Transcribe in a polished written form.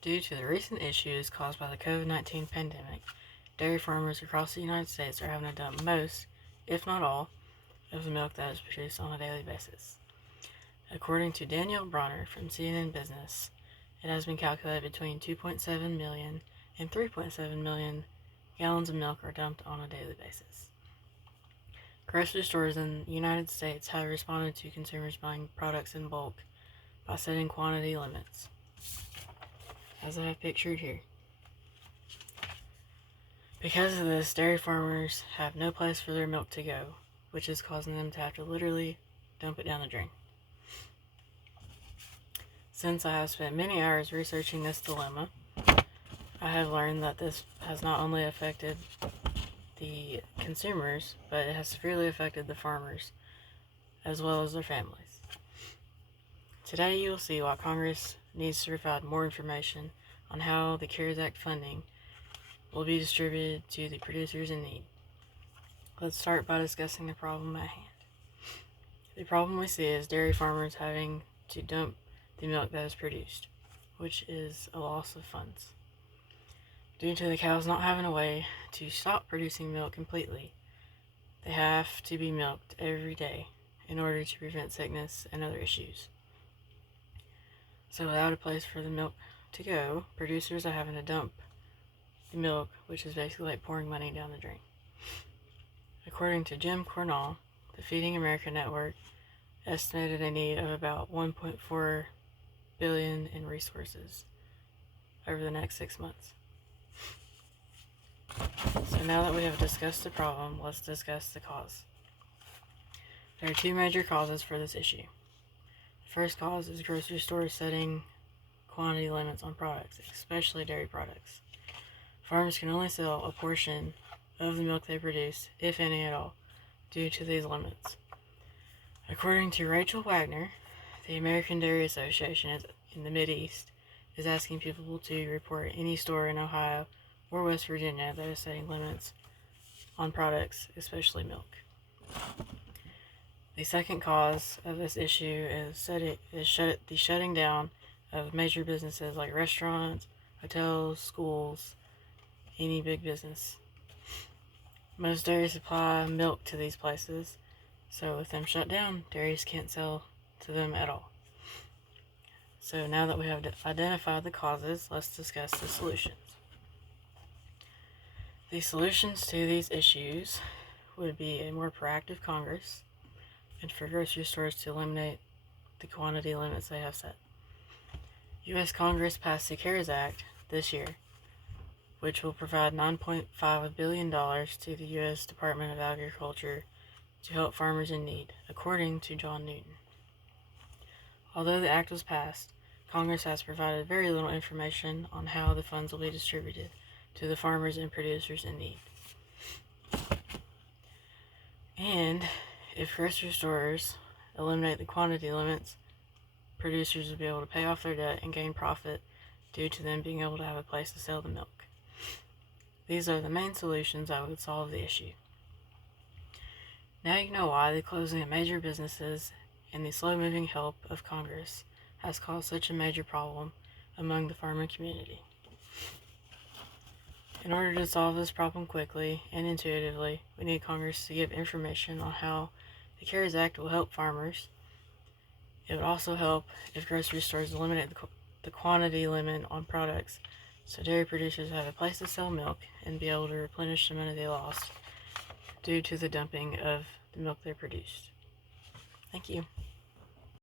Due to the recent issues caused by the COVID-19 pandemic, dairy farmers across the United States are having to dump most, if not all, of the milk that is produced on a daily basis. According to Danielle Bronner from CNN Business, it has been calculated between 2.7 million and 3.7 million gallons of milk are dumped on a daily basis. Grocery stores in the United States have responded to consumers buying products in bulk by setting quantity limits, as I have pictured here. Because of this, dairy farmers have no place for their milk to go, which is causing them to have to literally dump it down the drain. Since I have spent many hours researching this dilemma, I have learned that this has not only affected the consumers, but it has severely affected the farmers, as well as their families. Today you will see why Congress needs to provide more information on how the CARES Act funding will be distributed to the producers in need. Let's start by discussing the problem at hand. The problem we see is dairy farmers having to dump the milk that is produced, which is a loss of funds. Due to the cows not having a way to stop producing milk completely, they have to be milked every day in order to prevent sickness and other issues. So without a place for the milk to go, producers are having to dump the milk, which is basically like pouring money down the drain. According to Jim Cornell, the Feeding America Network estimated a need of about 1.4 billion in resources over the next 6 months. So now that we have discussed the problem, let's discuss the cause. There are two major causes for this issue. The first cause is grocery stores setting quantity limits on products, especially dairy products. Farmers can only sell a portion of the milk they produce, if any at all, due to these limits. According to Rachel Wagner, the American Dairy Association in the Mideast is asking people to report any store in Ohio or West Virginia that is setting limits on products, especially milk. The second cause of this issue is the shutting down of major businesses like restaurants, hotels, schools, any big business. Most dairies supply milk to these places, so with them shut down, dairies can't sell to them at all. So now that we have identified the causes, let's discuss the solutions. The solutions to these issues would be a more proactive Congress and for grocery stores to eliminate the quantity limits they have set. U.S. Congress passed the CARES Act this year, which will provide $9.5 billion to the U.S. Department of Agriculture to help farmers in need, according to John Newton. Although the act was passed, Congress has provided very little information on how the funds will be distributed to the farmers and producers in need. And if grocery stores eliminate the quantity limits, producers will be able to pay off their debt and gain profit due to them being able to have a place to sell the milk. These are the main solutions that would solve the issue. Now you know why the closing of major businesses and the slow-moving help of Congress has caused such a major problem among the farming community. In order to solve this problem quickly and intuitively, we need Congress to give information on how the CARES Act will help farmers. It would also help if grocery stores eliminate the quantity limit on products, so dairy producers have a place to sell milk and be able to replenish the money they lost due to the dumping of the milk they produced. Thank you.